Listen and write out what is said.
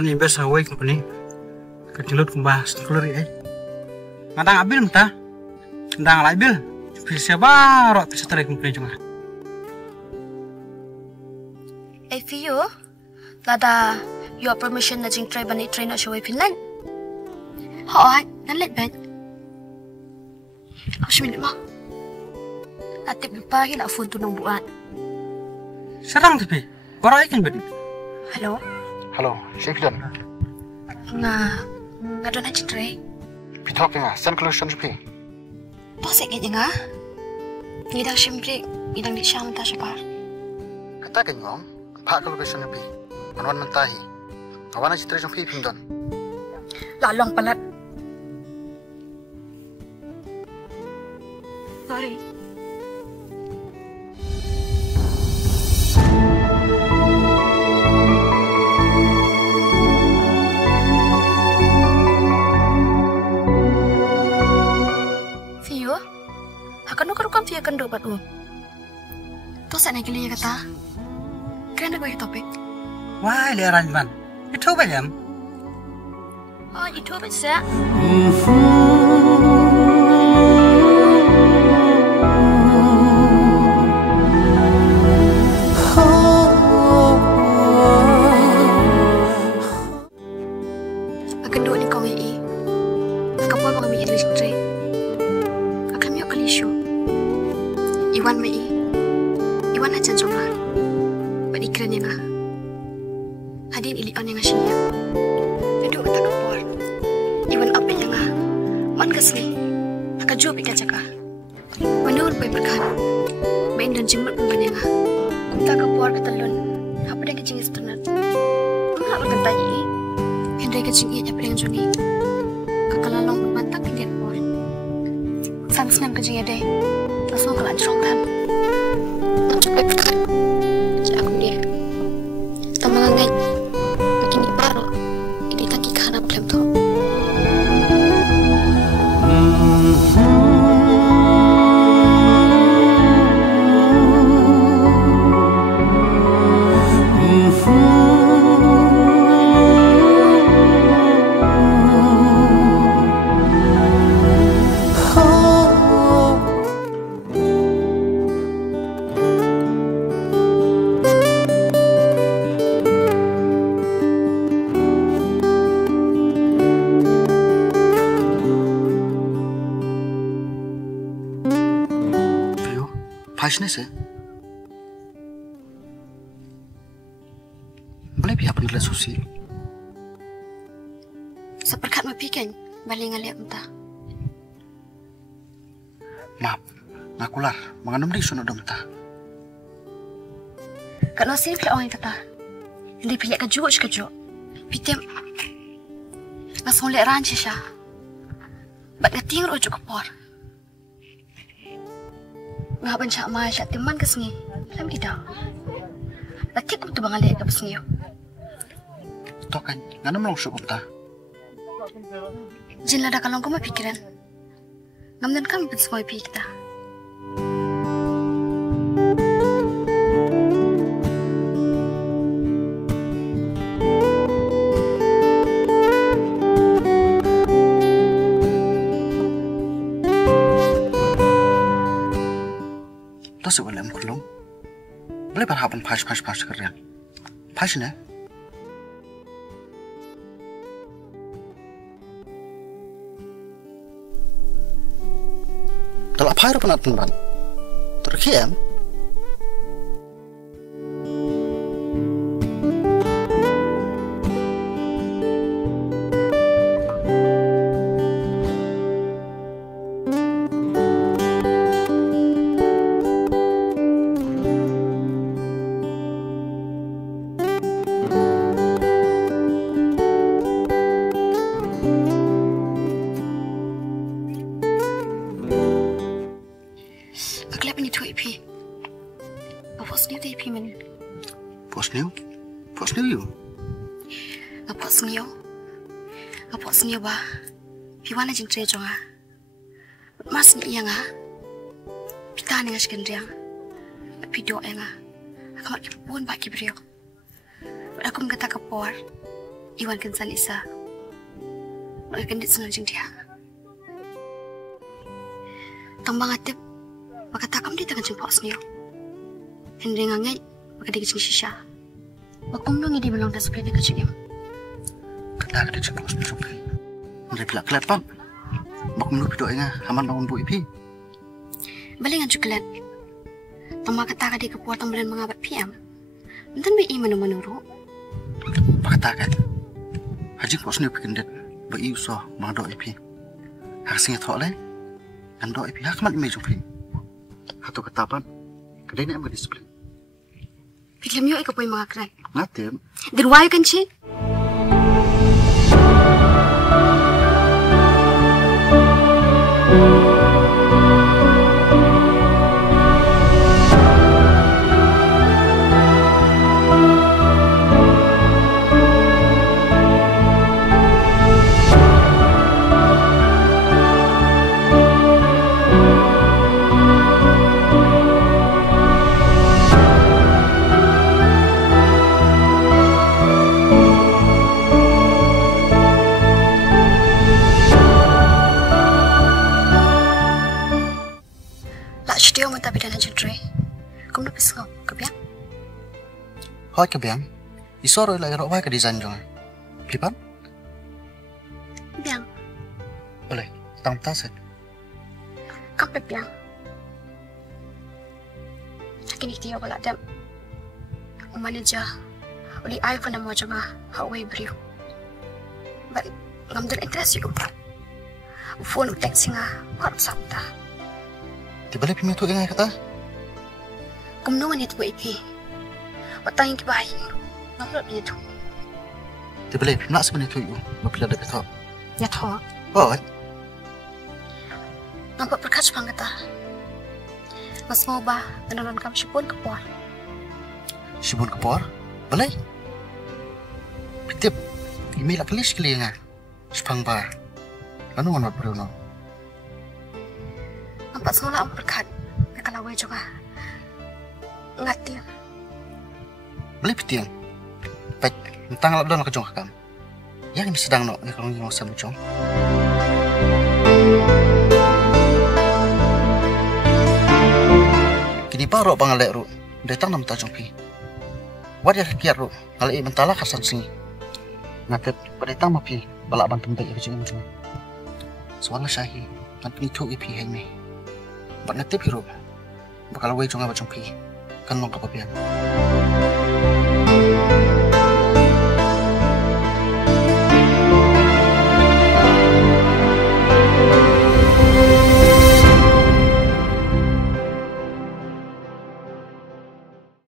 kan invest away company. Kecilut kumbas keluar ya. Ngadang abil minta. Ndang labil. Bisa baru bisa tarik company cuma. Fiyo, lada your permission na jing try bani train na shaway Finland. Hoy, nalit ben. Ako minit mo. Atip pa hila phone to ng buwan. Sarang tapi. Baru ikan bedi. Halo? Halo, Chef Don. Nga doon na jing try. Pitok nga, Sun Collection Shopee. Pasik nga nga. Ngidang siyempre, ngidang di siya mata siya par. Kata kenyong, Pak Collection Shopee. Manwan mentahi. Awana citra Shopee Pindon. Lalong palat. Sorry. Fiyo, akan nukarukam Fiyo kan dobat Terus sana gili ya kata. Kena gue topik. Wah, le arrangement. Itu apa ya? Oh, itu apa sih? Akan dua ni kau ini. Kamu apa kami English train? Akan miok kalisyo. Iwan mai. Iwan aja jonga. Badi keren ya nga. Hadin ili on yang asyinya. Aduh kata kapor. Iwan apa yang nga. Man kasni. Akan jawab ikan cakap. Manul pay berkan. Main dan jimat pun banyak nga. Kumta kapor katalon. Apa dia kecing istanat. Apa kata ini? Henry kecing iya apa yang jongi. Kakalalong berbantak ke dia kapor. Sang senam kecing ya deh. Langsung kalah jerongkan. Coba berkan. Cak aku dia. Tamang ngay. Makin baru. Ini taki kahana belum tu. Passionate sih. Boleh pihak penilai susi. Seperkat mapikan. Balik ngaliat entah. Maaf, ngakular. Menganum di sunod entah. Kalau sih pilih orang kata. Hindi pilih kejuk. Pitem. Langsung lihat ranci siya. Ba't ngating rujuk kapor. Nga bansya ma siya timan kasngi. Alam kita. Lati ko ito bang alay ka basngiyo. Tokan, nganum lang syukup ta. Jin lada kalong ko mapikiran. Ngamdan kami pun semua pi kita. Tasik boleh mkulung. Boleh berhapan pas kerja. Pas ne? Kalau apa yang pernah tumbang? Terkiam. Sniyo ba? Piwana jing tre jonga. Mas ni iya nga. Pita ni nga sikendriang. Pido nga. Akamat kipun ba kibriyo. Aku mengata kapor. Iwan kan salisa. Akan ditsenang jeng dia. Tambang atip, maka takam dia tangan jempok senior. Henry ngangai, maka dia kecing shisha. Bakum dong ini belong dan seperti kecing. Kata dia jempok senior. Mereka pilak kelepan. Bakum dulu doa nga, haman bangun bu ipi. Balik ngan cuklet. Tambang kata dia kepuar tambalan mengabat PM. Nanti bi menurut. Pakatakan. Haji kok senior bikin det. Bai usah mang doa ipi. Hasilnya thok le. Kan doa ipi hak mat ime jumpi. Hatu ketapan. Kedai ni ambil disiplin. Pikir yuk ikut mga kran. Ngatim. Dirwayo kan cik? Dia mau tapi dan aja Dre. Kamu nak pesau, kebiang? Hoi kebiang. Isoro ila iro wai ke design jong. Pipan? Biang. Boleh. Tang taset. Kamu biang. Kini dia balak dam. Manager. Uli iPhone nama jama Huawei beriu. But ngambil interest you. Phone text singa WhatsApp ta. Tiba le pimi tu ingai kata. Kamu nawan itu ipi. Watang yang kibahi. Ngambil dia tu. Tiba le pimi nak sebenarnya tu you. Mapila dah betul. Ya toh. Oh. Nampak berkat banget ta. Mas mau bah kenalan kamu sipun kepuar. Sibun kepor. Boleh. Pitip. Email akalis kali nga. Sepang ba. Ano nga bro no? Nampak sekolah am berkat. Nakalaway juga. Ngati. Boleh pitiang. Baik, tentang lap doon nakajong kakam. Yang ini sedang no, ya kalau ngomong sama jong. Kini paro pangalek ru, datang nam tajong pi. Wadia kiar ru, alai mentala kasan singi. Ngatep padetang mapi, balak bantum baik kecing jong. Suara syahi, kan penitu ipi hai me. Bat ngatep hirup, bakal wei jong abajong pi, kan nong kapapian.